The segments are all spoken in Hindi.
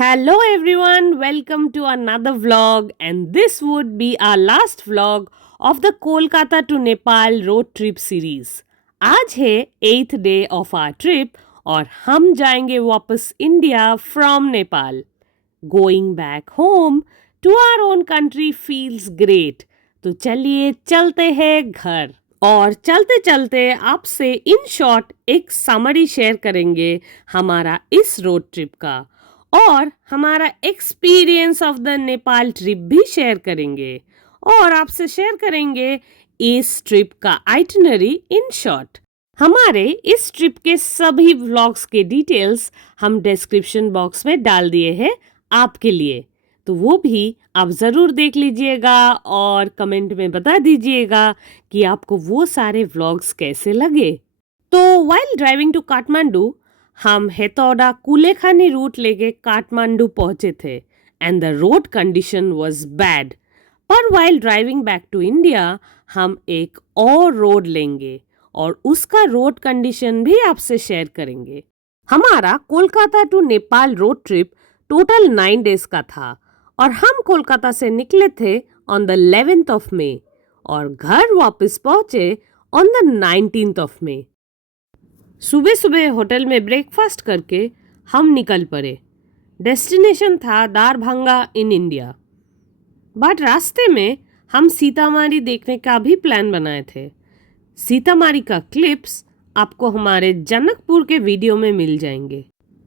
Hello everyone, welcome to another vlog, and this would be our last vlog of the Kolkata to Nepal road trip series. आज है 8th day of our trip और हम जाएंगे वापस India from Nepal. Going back home to our own country feels great. तो चलिए चलते हैं घर. और चलते चलते आपसे इन शॉर्ट एक समरी शेयर करेंगे हमारा इस रोड ट्रिप का और हमारा experience of the Nepal trip भी शेयर करेंगे और आपसे शेयर करेंगे इस ट्रिप का आइटिनरी इन शॉर्ट. हमारे इस ट्रिप के सभी व्लॉग्स के डिटेल्स हम डिस्क्रिप्शन बॉक्स में डाल दिए हैं आपके लिए, तो वो भी आप ज़रूर देख लीजिएगा और कमेंट में बता दीजिएगा कि आपको वो सारे व्लॉग्स कैसे लगे. तो वाइल ड्राइविंग टू काठमांडू हम हेतौड़ा कुलेखानी रूट लेके काठमांडू पहुंचे थे and the road condition was bad. पर while driving back to India हम एक और रोड लेंगे और उसका रोड कंडीशन भी आपसे शेयर करेंगे. हमारा Kolkata to Nepal road trip total 9 days का था और हम कोलकाता से निकले थे on the 11th of May और घर वापस पहुंचे on the 19th of May. सुबह सुबह होटल में ब्रेकफास्ट करके हम निकल पड़े. डेस्टिनेशन था दारभंगा इन इंडिया, बट रास्ते में हम सीतामढ़ी देखने का भी प्लान बनाए थे. सीतामढ़ी का क्लिप्स आपको हमारे जनकपुर के वीडियो में मिल जाएंगे.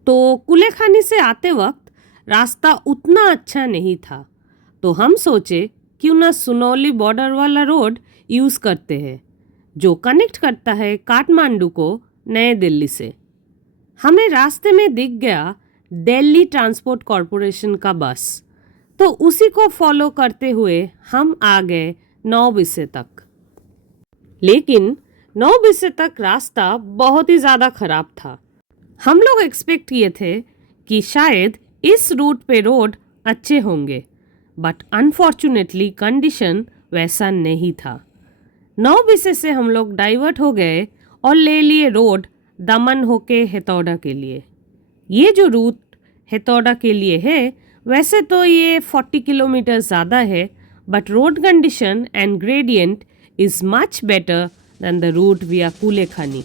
तो कुलेखानी से आते वक्त रास्ता उतना अच्छा नहीं था, तो हम सोचे क्यों ना सुनौली बॉर्डर वाला रोड यूज़ करते हैं जो कनेक्ट करता है काठमांडू को नए दिल्ली से. हमें रास्ते में दिख गया दिल्ली ट्रांसपोर्ट कॉरपोरेशन का बस, तो उसी को फॉलो करते हुए हम आ गए 9 बजे तक. लेकिन 9 बजे तक रास्ता बहुत ही ज़्यादा ख़राब था. हम लोग एक्सपेक्ट किए थे कि शायद इस रूट पे रोड अच्छे होंगे, बट अनफॉर्चुनेटली कंडीशन वैसा नहीं था. 9 बजे से हम लोग डाइवर्ट हो गए और ले लिए रोड दमन होके हेतौड़ा के लिए. ये जो रूट हेतौड़ा के लिए है वैसे तो ये 40 किलोमीटर ज़्यादा है, but road condition and gradient is much better than the route via Kulekhani.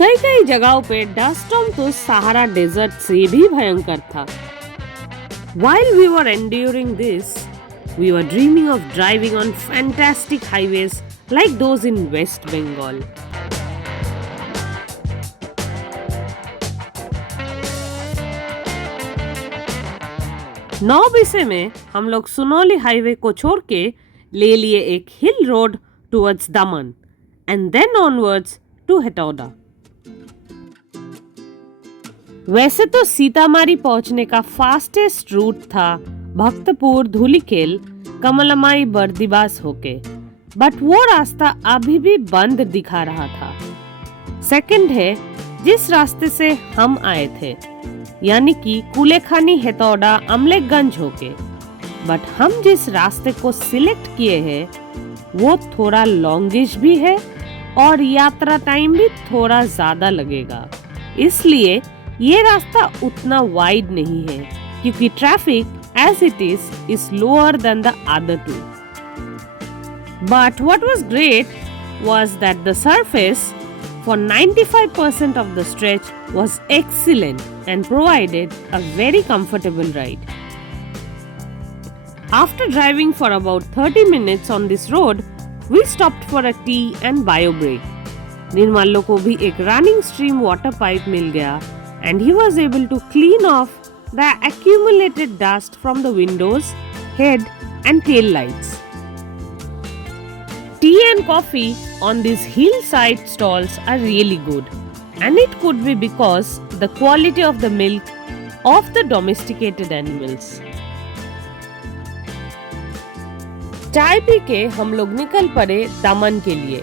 कई कई जगहों पे डस्ट स्टॉर्म तो सहारा डेजर्ट से भी भयंकर था. While we were enduring this, we were dreaming of driving on fantastic highways like those in West Bengal. नौ बजे में हम लोग सुनौली हाईवे को छोड़ के ले लिए एक हिल road towards Daman and then onwards to हेतौड़ा. वैसे तो सीतामढ़ी पहुंचने का फास्टेस्ट रूट था भक्तपुर धूलिखेल कमलमाई बर्दिवास होके, बट वो रास्ता अभी भी बंद दिखा रहा था. सेकंड है जिस रास्ते से हम आए थे, यानी कि कुलेखानी हेतौड़ा अमलेखगंज होके, बट हम जिस रास्ते को सिलेक्ट किए हैं वो थोड़ा लॉन्गिश भी है और यात्रा टाइम भी थोड़ा ज़्यादा लगेगा. इसलिए ये रास्ता उतना वाइड नहीं है क्योंकि traffic as it is lower than the other two. But what was great was that the surface for 95% of the stretch was excellent and provided a very comfortable ride. After driving for about 30 minutes on this road, we stopped for a tea and bio break. निर्मलो को भी एक रनिंग स्ट्रीम वाटर पाइप मिल गया and he was able to clean off the accumulated dust from the windows, head and tail lights. Tea and coffee on these hillside stalls are really good, and it could be because the quality of the milk of the domesticated animals. चाय पी के हम लोग निकल पड़े दमन के लिए।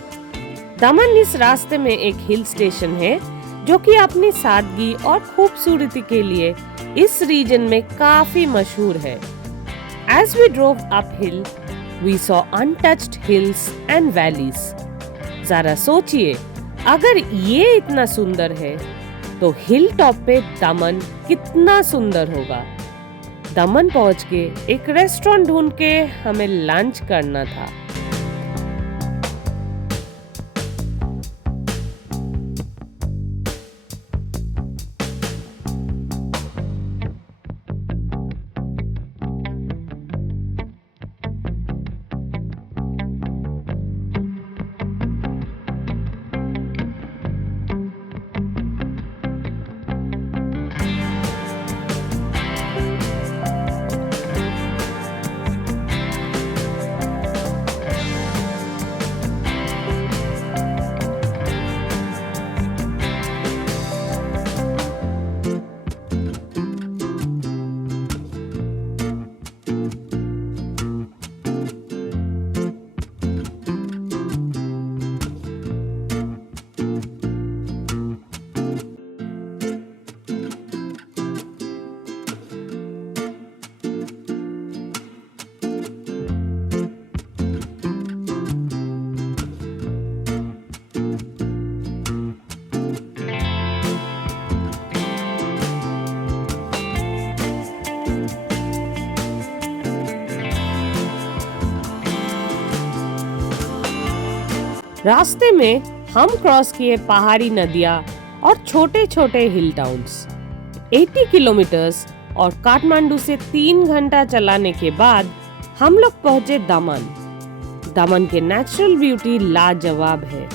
दमन इस रास्ते में एक हिल स्टेशन है जो कि अपनी सादगी और खूबसूरती के लिए इस रीजन में काफी मशहूर है। As we drove uphill, we saw untouched hills and valleys. जरा सोचिए, अगर ये इतना सुंदर है, तो हिल टॉप पे दमन कितना सुंदर होगा। दमन पहुंच के एक रेस्टोरेंट ढूंढ के हमें लंच करना था। रास्ते में हम क्रॉस किए पहाड़ी नदियाँ और छोटे छोटे हिल टाउन्स। 80 किलोमीटर्स और काठमांडू से 3 घंटा चलाने के बाद हम लोग पहुंचे दमन। दमन के नेचुरल ब्यूटी लाजवाब है।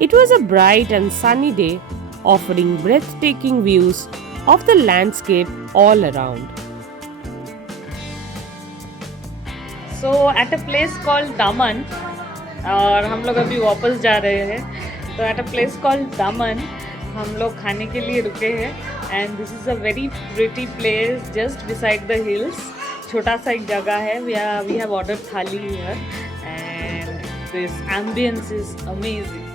It was a bright and sunny day, offering breathtaking views of the landscape all around. So at a place called Daman, और हम लोग अभी वापस जा रहे हैं। तो एट अ प्लेस कॉल्ड दामन हम लोग खाने के लिए रुके हैं and this is a very pretty place just beside the hills. छोटा सा एक जगह है। We have order thali here and this ambience is amazing.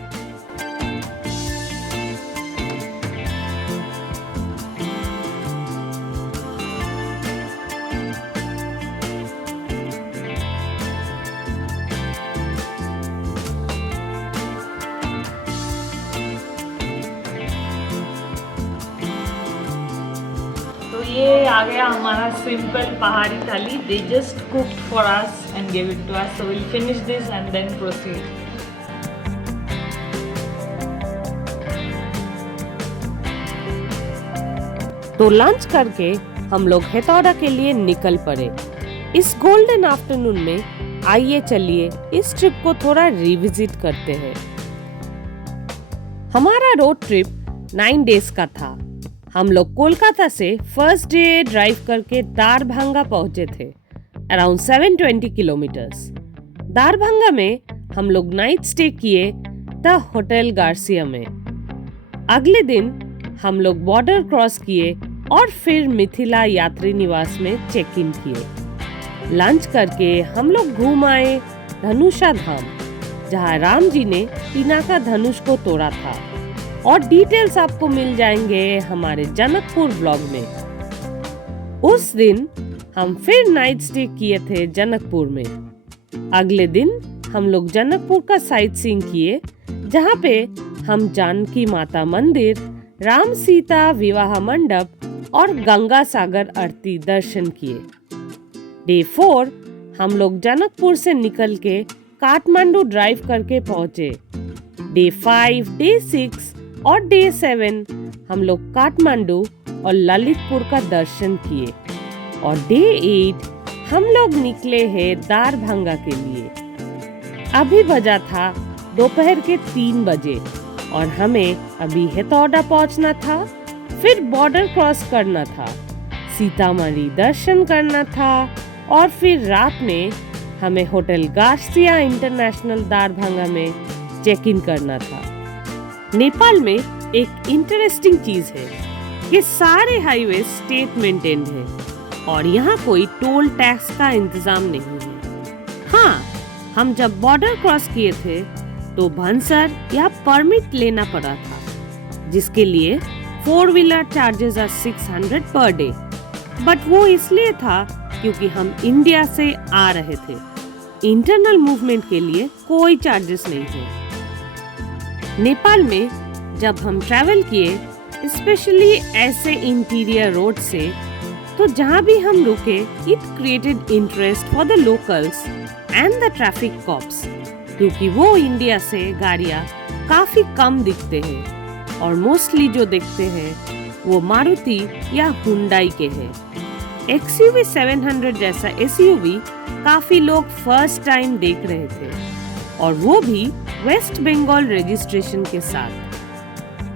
ये आ गया हमारा सिंपल पहाड़ी थाली। They just cooked for us and give it to us, so will finish this and then proceed. तो लंच करके हम लोग हेतौड़ा के लिए निकल पड़े। इस गोल्डन आफ्टरनून में आइए चलिए इस ट्रिप को थोड़ा रिविजिट करते हैं। हमारा रोड ट्रिप 9 डेज का था। हम लोग कोलकाता से फर्स्ट डे ड्राइव करके दारभंगा पहुंचे थे, अराउंड 720 किलोमीटर्स। दारभंगा में हम लोग नाइट स्टे किए द होटल गार्सिया में। अगले दिन हम लोग बॉर्डर क्रॉस किए और फिर मिथिला यात्री निवास में चेक इन किए। लंच करके हम लोग घूम आए धनुषा धाम, जहाँ राम जी ने पिनाका धनुष को तोड़ा था। और डिटेल्स आपको मिल जाएंगे हमारे जनकपुर ब्लॉग में। उस दिन हम फिर नाइट स्टे किए थे जनकपुर में। अगले दिन हम लोग जनकपुर का साइट सीइंग किए, जहाँ पे हम जानकी माता मंदिर, राम सीता विवाह मंडप और गंगा सागर आरती दर्शन किए। डे 4 हम लोग जनकपुर से निकल के काठमांडू ड्राइव करके पहुंचे। डे 5, डे 6 और डे 7 हम लोग काठमांडू और ललितपुर का दर्शन किए और डे 8 हम लोग निकले हैं दारभंगा के लिए। अभी बजा था दोपहर के 3 बजे और हमें अभी हेतौड़ा पहुंचना था, फिर बॉर्डर क्रॉस करना था, सीतामढ़ी दर्शन करना था और फिर रात में हमें होटल गार्सिया इंटरनेशनल दारभंगा में चेक इन करना था। नेपाल में एक इंटरेस्टिंग चीज है। कि सारे हाईवे स्टेट मेंटेन्ड है और यहाँ कोई टोल टैक्स का इंतजाम नहीं है। हाँ, हम जब बॉर्डर क्रॉस किए थे तो भंसर या परमिट लेना पड़ा था, जिसके लिए 4-व्हीलर charges are 600 per day. But वो इसलिए था क्योंकि हम इंडिया से आ रहे थे। इंटरनल मूवमेंट के लिए कोई चार्जेस नहीं थे। नेपाल में जब हम ट्रैवल किए, स्पेशली ऐसे इंटीरियर रोड से, तो जहाँ भी हम रुके, it created interest for the locals and the traffic cops, क्योंकि वो इंडिया से गाड़ियाँ काफी कम दिखते हैं और मोस्टली जो दिखते हैं वो मारुति या हुंडई के हैं। XUV 700 जैसा SUV काफी लोग फर्स्ट टाइम देख रहे थे और वो भी वेस्ट बंगाल रजिस्ट्रेशन के साथ।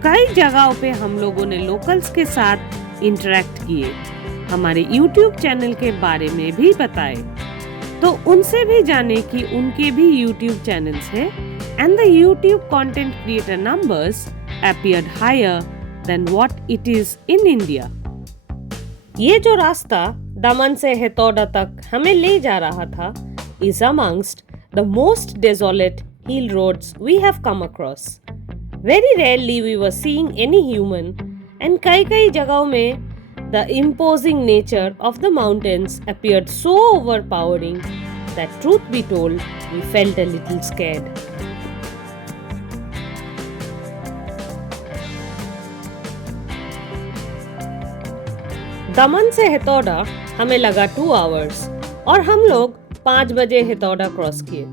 कई जगहों पे हम लोगों ने लोकल्स के साथ इंटरेक्ट किए, हमारे YouTube चैनल के बारे में भी बताए, तो उनसे भी जाने कि उनके भी YouTube चैनल्स हैं and the YouTube content creator numbers appeared higher than what it is in India. ये जो रास्ता दमन से हेतौड़ा तक हमें ले जा रहा था is amongst the most desolate hill roads we have come across. Very rarely we were seeing any human, and कई जगहों में the imposing nature of the mountains appeared so overpowering that truth be told, we felt a little scared. दमन से हेतौड़ा हमें लगा 2 आवर्स और हम लोग 5 बजे हेतौड़ा क्रॉस किए।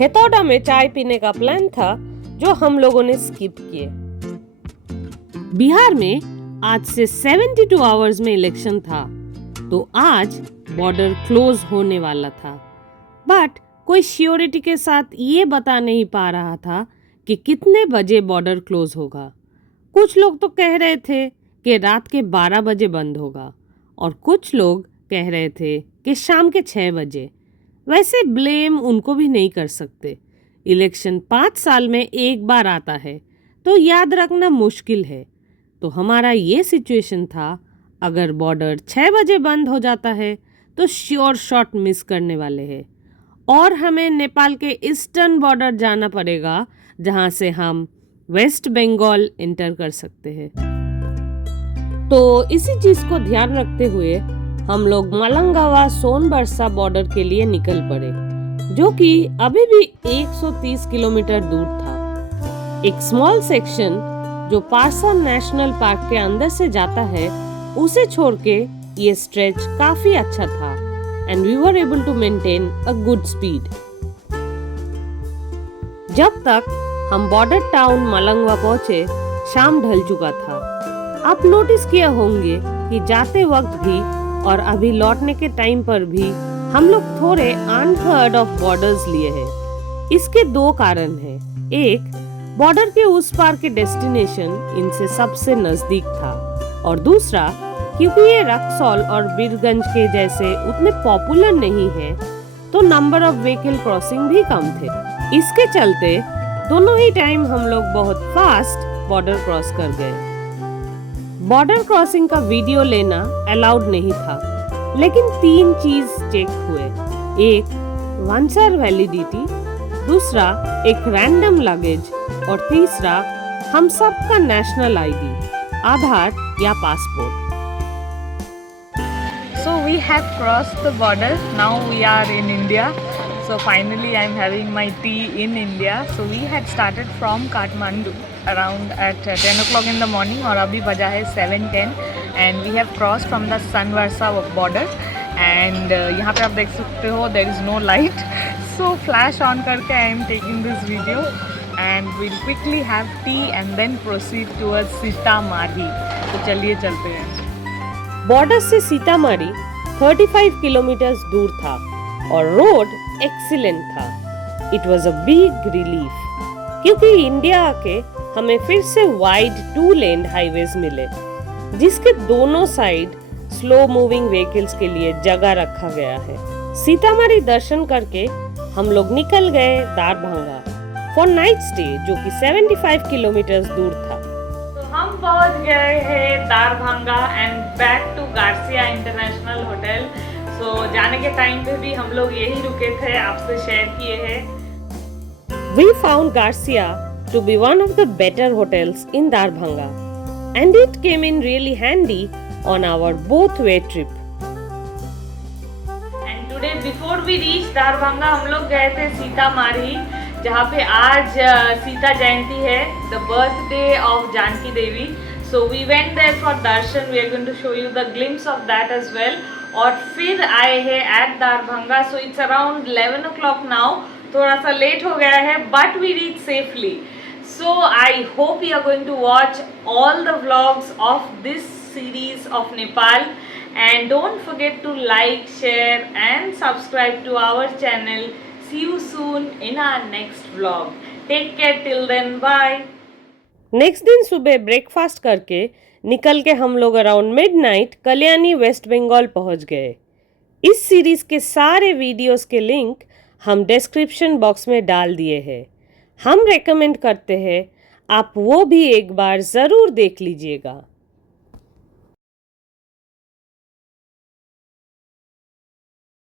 हेतौड़ा में चाय पीने का प्लान था जो हम लोगों ने स्किप किए। बिहार में आज से 72 आवर्स में इलेक्शन था, तो आज बॉर्डर क्लोज होने वाला था, बट कोई श्योरिटी के साथ ये बता नहीं पा रहा था कि कितने बजे बॉर्डर क्लोज होगा। कुछ लोग तो कह रहे थे कि रात के 12 बजे बंद होगा और कुछ लोग कह रहे थे कि शाम के 6 बजे। वैसे ब्लेम उनको भी नहीं कर सकते। इलेक्शन 5 साल में एक बार आता है, तो याद रखना मुश्किल है। तो हमारा ये सिचुएशन था, अगर बॉर्डर 6 बजे बंद हो जाता है तो श्योर शॉट मिस करने वाले हैं और हमें नेपाल के ईस्टर्न बॉर्डर जाना पड़ेगा, जहाँ से हम वेस्ट बंगाल एंटर कर सकते हैं। तो इसी चीज को ध्यान रखते हुए हम लोग मलंगावा सोनबरसा बॉर्डर के लिए निकल पड़े, जो कि अभी भी 130 किलोमीटर दूर था। एक स्मॉल सेक्शन जो पारसा नेशनल पार्क के अंदर से जाता है, उसे छोड़ के ये स्ट्रेच काफी अच्छा था and we were able to maintain a good speed. जब तक हम बॉर्डर टाउन मलंगवा पहुंचे, शाम ढल चुका था। आप नोटिस किया होंगे कि जाते वक्त भी और अभी लौटने के टाइम पर भी हम लोग थोड़े अनथर्ड ऑफ बॉर्डर्स लिए हैं। इसके 2 कारण हैं। एक, बॉर्डर के उस पार के डेस्टिनेशन इनसे सबसे नजदीक था और दूसरा, क्योंकि ये रक्सौल और बीरगंज के जैसे उतने पॉपुलर नहीं है, तो नंबर ऑफ व्हीकल क्रॉसिंग भी कम थे। इसके चलते दोनों ही टाइम हम लोग बहुत फास्ट बॉर्डर क्रॉस कर गए। बॉर्डर क्रॉसिंग का वीडियो लेना अलाउड नहीं था, लेकिन 3 चीज चेक हुए। एक, वंसर वैलिडिटी, दूसरा एक रैंडम लगेज और तीसरा हम सबका नेशनल आईडी, आधार या passport. So we have crossed the border. Now we are in India. So finally I am having my tea in India. So we had started from Kathmandu around at 10 o'clock in the morning और अभी बजा है 7:10 and we have crossed from the Sanvarsa border and यहाँ पे आप देख सकते हो there is no light. So flash on करके I am taking this video and we'll quickly have tea and then proceed towards Sitamarhi. तो चलिए चलते हैं। बॉर्डर से सीतामढ़ी 35 किलोमीटर दूर था और रोड एक्सीलेंट था। It was a big relief, क्योंकि इंडिया आके हमें फिर से वाइड 2 लेन हाईवेज मिले, जिसके दोनों साइड स्लो मूविंग व्हीकल्स के लिए जगह रखा गया है। सीतामढ़ी दर्शन करके हम लोग निकल गए दारभंगा फॉर नाइट स्टे, जो कि 75 किलोमीटर दूर था। तो हम पहुंच गए हैं Darbhanga and back to Garcia international hotel. सो जाने के टाइम पे भी हम लोग यही रुके थे, आपसे शेयर किए हैं। We found Garcia to be one of the better hotels in Darbhanga, and it came in really handy on our both-way trip. And today before we reach Darbhanga हम लोग गए थे सीतामाढ़ी, जहाँ पे आज सीता जयंती है, the birthday of Janaki Devi. So we went there for darshan, we are going to show you the glimpse of that as well. और फिर आए हैं at Darbhanga. So it's around 11 o'clock now, थोड़ा सा लेट हो गया है but we reach safely. So I hope you are going to watch all the vlogs of this series of Nepal, and don't forget to like, share and subscribe to our channel. See you soon in our next vlog. Take care till then, bye. Next दिन सुबह ब्रेकफास्ट करके निकल के हम लोग around midnight Kalyani West Bengal पहुंच गए। इस सीरीज के सारे वीडियोस के लिंक हम डिस्क्रिप्शन बॉक्स में डाल दिए हैं। हम रेकमेंड करते हैं आप वो भी एक बार ज़रूर देख लीजिएगा।